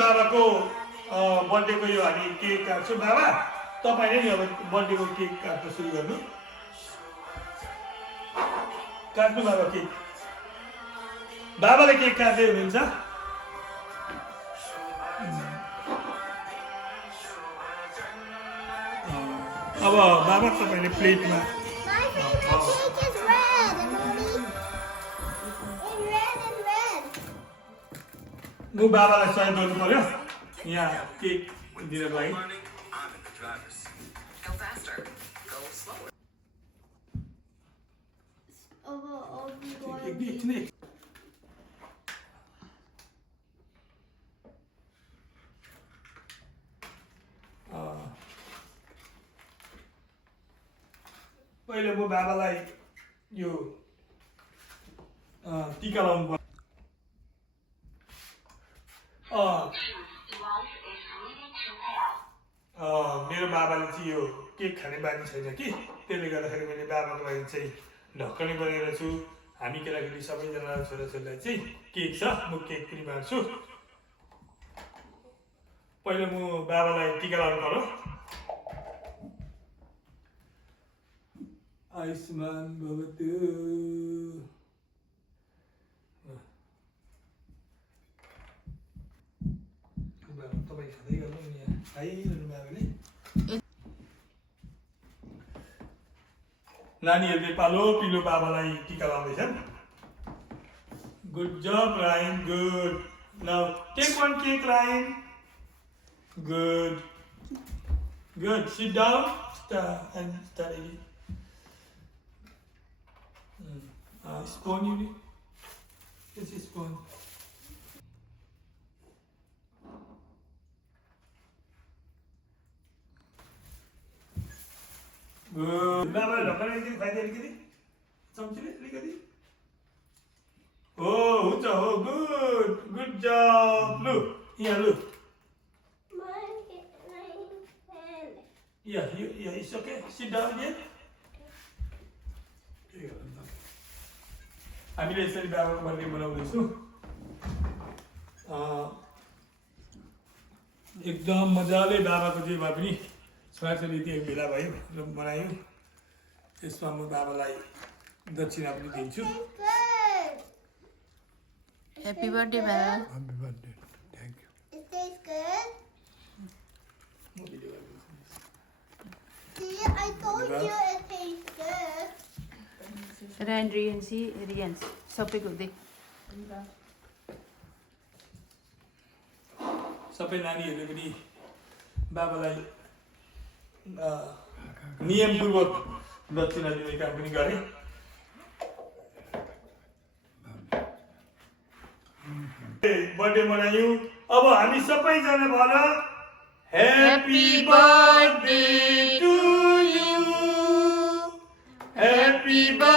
बाबाको बर्थडेको यो हामी केक काट्छौँ। बाबा तपाईँले नि अब बर्थडेको केक काट्न सुरु गर्नु। काट्नु बाबा केक। बाबाले केक काट्दै हुनुहुन्छ। अब बाबा तपाईँले प्लेटमा म बाबालाई सहयोग गर्नु पर्यो यहाँ केक दिनको लागि। पहिले म बाबालाई यो टीका लाउनु पर्छ। मेरो बाबाले चाहिँ यो केक खाने बानी छैन कि, त्यसले गर्दाखेरि मैले बाबाको लागि चाहिँ ढक्कनै गरेर छु। हामी केटाकेटी सबैजना छोराछोरीलाई चाहिँ केक छ, म केक पनि बाँड्छु। पहिला म बाबालाई टीका लाउनु पर्यो। आयुष्मान भवतु। तपाईँ खाँदै गर्नु नि, यहाँ खाइरहनु बाबाले। नानीहरूले पालो पिलो बाबालाई टीका लाउँदैछन्। गुड जब रायन, गुड। नाउ टेक वन केक रायन। Good good. Sit down and start again. Spoon you need. This is spoon. Good. Baba, ढक्कन एकदिन खाइदिए अलिकति चम्चीले अलिकति। हुन्छ हो। गुड गुड जब। लु यहाँ लु। Yeah, it's okay. Sit down again. हामीले यसरी बाबाको बर्थडे मनाउँदैछौँ। एकदम मजाले बाबाको जे भए पनि छोराछोरी त्यही भेला भयो र मनायौँ। त्यसमा म बाबालाई दक्षिणा पनि दिन्छु। Happy birthday, Baba. Happy birthday. Thank you. It tastes good. See, I told you it tastes good. Ryan, Rian, सबै गर्दै। सबै नानीहरूले पनि बाबालाई नियमपूर्वक दक्षिणा दिने काम पनि गरे। बर्थडे मनायौँ। अब हामी सबैजना भन happy birthday to you, happy birthday